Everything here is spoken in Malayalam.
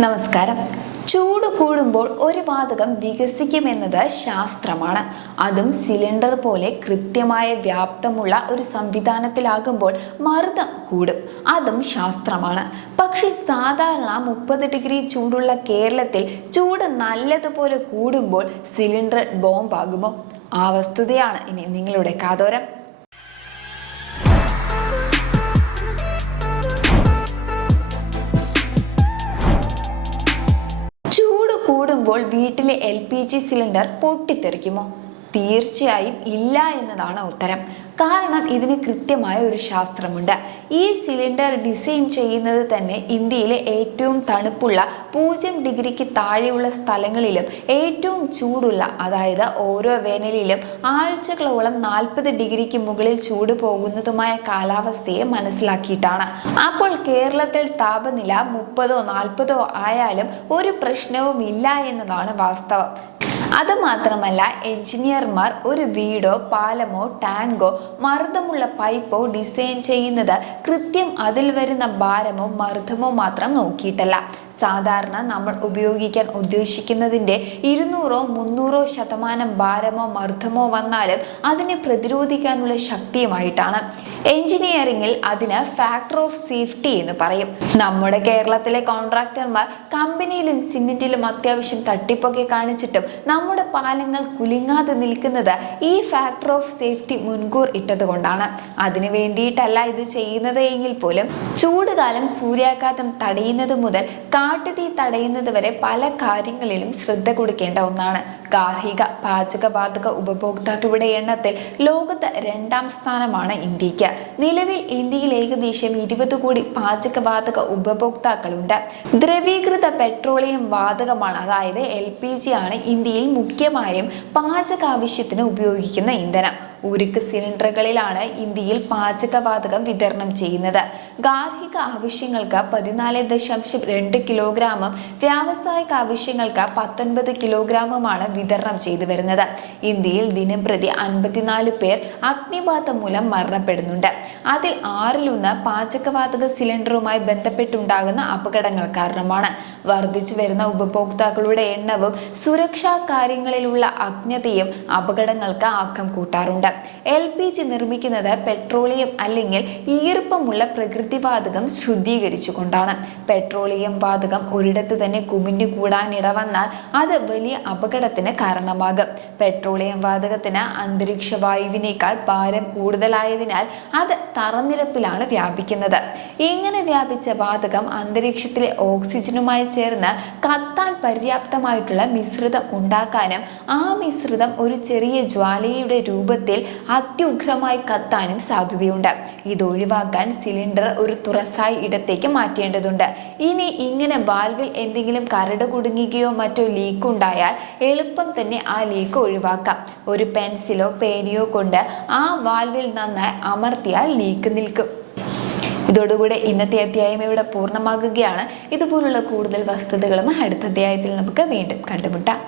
നമസ്കാരം. ചൂട് കൂടുമ്പോൾ ഒരു വാതകം വികസിക്കുമെന്നത് ശാസ്ത്രമാണ്. അതും സിലിണ്ടർ പോലെ കൃത്യമായ വ്യാപ്തമുള്ള ഒരു സംവിധാനത്തിലാകുമ്പോൾ മർദ്ദം കൂടും. അതും ശാസ്ത്രമാണ്. പക്ഷെ സാധാരണ 30 ഡിഗ്രി ചൂടുള്ള കേരളത്തിൽ ചൂട് നല്ലതുപോലെ കൂടുമ്പോൾ സിലിണ്ടർ ബോംബാകുമോ? ആ വസ്തുതയാണ് ഇനി നിങ്ങളുടെ കാതോരം. കൂടുമ്പോൾ വീട്ടിലെ LPG സിലിണ്ടർ പൊട്ടിത്തെറിക്കുമോ? തീർച്ചയായും ഇല്ല എന്നതാണ് ഉത്തരം. കാരണം ഇതിന് കൃത്യമായ ഒരു ശാസ്ത്രമുണ്ട്. ഈ സിലിണ്ടർ ഡിസൈൻ ചെയ്യുന്നത് തന്നെ ഇന്ത്യയിലെ ഏറ്റവും തണുപ്പുള്ള 0 ഡിഗ്രിക്ക് താഴെയുള്ള സ്ഥലങ്ങളിലും ഏറ്റവും ചൂടുള്ള, അതായത് ഓരോ വേനലിലും ആഴ്ചകളോളം 40 ഡിഗ്രിക്ക് മുകളിൽ ചൂട് പോകുന്നതുമായ കാലാവസ്ഥയെ മനസ്സിലാക്കിയിട്ടാണ്. അപ്പോൾ കേരളത്തിൽ താപനില 30ഓ 40ഓ ആയാലും ഒരു പ്രശ്നവും ഇല്ല എന്നതാണ് വാസ്തവം. അതുമാത്രമല്ല, എഞ്ചിനീയർമാർ ഒരു വീടോ പാലമോ ടാങ്കോ മർദ്ദമുള്ള പൈപ്പോ ഡിസൈൻ ചെയ്യുന്നത് കൃത്യം അതിൽ വരുന്ന ഭാരമോ മർദ്ദമോ മാത്രം നോക്കിയിട്ടല്ല. സാധാരണ നമ്മൾ ഉപയോഗിക്കാൻ ഉദ്ദേശിക്കുന്നതിൻ്റെ 200ഓ 300ഓ% ഭാരമോ മർദ്ദമോ വന്നാലും അതിനെ പ്രതിരോധിക്കാനുള്ള ശക്തിയുമായിട്ടാണ്. എഞ്ചിനീയറിംഗിൽ അതിന് ഫാക്ടർ ഓഫ് സേഫ്റ്റി എന്ന് പറയും. നമ്മുടെ കേരളത്തിലെ കോൺട്രാക്ടർമാർ കമ്പനിയിലും സിമെന്റിലും അത്യാവശ്യം തട്ടിപ്പൊക്കെ കാണിച്ചിട്ടും നമ്മുടെ പാലങ്ങൾ കുലുങ്ങാതെ നിൽക്കുന്നത് ഈ ഫാക്ടർ ഓഫ് സേഫ്റ്റി മുൻകൂർ ഇട്ടത് കൊണ്ടാണ്. അതിനു വേണ്ടിയിട്ടല്ല ഇത് ചെയ്യുന്നത് എങ്കിൽ പോലും ചൂടുകാലം സൂര്യാഘാതം തടയുന്നത് മുതൽ കാട്ടുതീ തടയുന്നത് വരെ പല കാര്യങ്ങളിലും ശ്രദ്ധ കൊടുക്കേണ്ട ഒന്നാണ്. ഗാർഹിക പാചകവാതക ഉപഭോക്താക്കളുടെ എണ്ണത്തിൽ ലോകത്ത് 2ാം സ്ഥാനമാണ് ഇന്ത്യക്ക്. നിലവിൽ ഇന്ത്യയിൽ ഏകദേശം 20 കോടി പാചകവാതക ഉപഭോക്താക്കളുണ്ട്. ദ്രവീകൃത പെട്രോളിയം വാതകമാണ്, അതായത് LPG ആണ് ഇന്ത്യയിൽ മുഖ്യമായും പാചകാവശ്യത്തിന് ഉപയോഗിക്കുന്ന ഇന്ധനം. ഉരുക്ക് സിലിണ്ടറുകളിലാണ് ഇന്ത്യയിൽ പാചകവാതകം വിതരണം ചെയ്യുന്നത്. ഗാർഹിക ആവശ്യങ്ങൾക്ക് 14.2 കിലോഗ്രാമും വ്യാവസായിക ആവശ്യങ്ങൾക്ക് 19 കിലോഗ്രാമുമാണ് വിതരണം ചെയ്തു വരുന്നത്. ഇന്ത്യയിൽ ദിനംപ്രതി 54 പേർ അഗ്നിബാധ മൂലം മരണപ്പെടുന്നുണ്ട്. അതിൽ 6-1 പാചകവാതക സിലിണ്ടറുമായി ബന്ധപ്പെട്ടുണ്ടാകുന്ന അപകടങ്ങൾ കാരണമാണ്. വർദ്ധിച്ചു വരുന്ന ഉപഭോക്താക്കളുടെ എണ്ണവും സുരക്ഷാ കാര്യങ്ങളിലുള്ള അജ്ഞതയും അപകടങ്ങൾക്ക് ആക്കം കൂട്ടാറുണ്ട്. LPG നിർമ്മിക്കുന്നത് പെട്രോളിയം അല്ലെങ്കിൽ ഈർപ്പമുള്ള പ്രകൃതിവാതകം ശുദ്ധീകരിച്ചുകൊണ്ടാണ്. പെട്രോളിയം വാതകം ഒരിടത്ത് തന്നെ കുമിഞ്ഞു കൂടാനിട വന്നാൽ അത് വലിയ അപകടത്തിന് കാരണമാകും. പെട്രോളിയം വാതകത്തിന് അന്തരീക്ഷ വായുവിനേക്കാൾ ഭാരം കൂടുതലായതിനാൽ അത് തറനിരപ്പിലാണ് വ്യാപിക്കുന്നത്. ഇങ്ങനെ വ്യാപിച്ച വാതകം അന്തരീക്ഷത്തിലെ ഓക്സിജനുമായി ചേർന്ന് കത്താൻ പര്യാപ്തമായിട്ടുള്ള മിശ്രിതം ഉണ്ടാക്കാനും ആ മിശ്രിതം ഒരു ചെറിയ ജ്വാലയുടെ രൂപത്തിൽ അത്യുഗ്രമായി കത്താനും സാധ്യതയുണ്ട്. ഇത് ഒഴിവാക്കാൻ സിലിണ്ടർ ഒരു തുറസായ ഇടത്തേക്ക് മാറ്റേണ്ടതുണ്ട്. ഇനി ഇങ്ങനെ വാൽവിൽ എന്തെങ്കിലും കരട് കുടുങ്ങുകയോ മറ്റോ ലീക്ക് ഉണ്ടായാൽ എളുപ്പം തന്നെ ആ ലീക്ക് ഒഴിവാക്കാം. ഒരു പെൻസിലോ പേനയോ കൊണ്ട് ആ വാൽവിൽ നന്നായി അമർത്തിയാൽ ലീക്ക് നിൽക്കും. ഇതോടുകൂടെ ഇന്നത്തെ അധ്യായം ഇവിടെ പൂർണ്ണമാകുകയാണ്. ഇതുപോലുള്ള കൂടുതൽ വസ്തുതകളും അടുത്ത അധ്യായത്തിൽ നമുക്ക് വീണ്ടും കണ്ടുമുട്ടാം.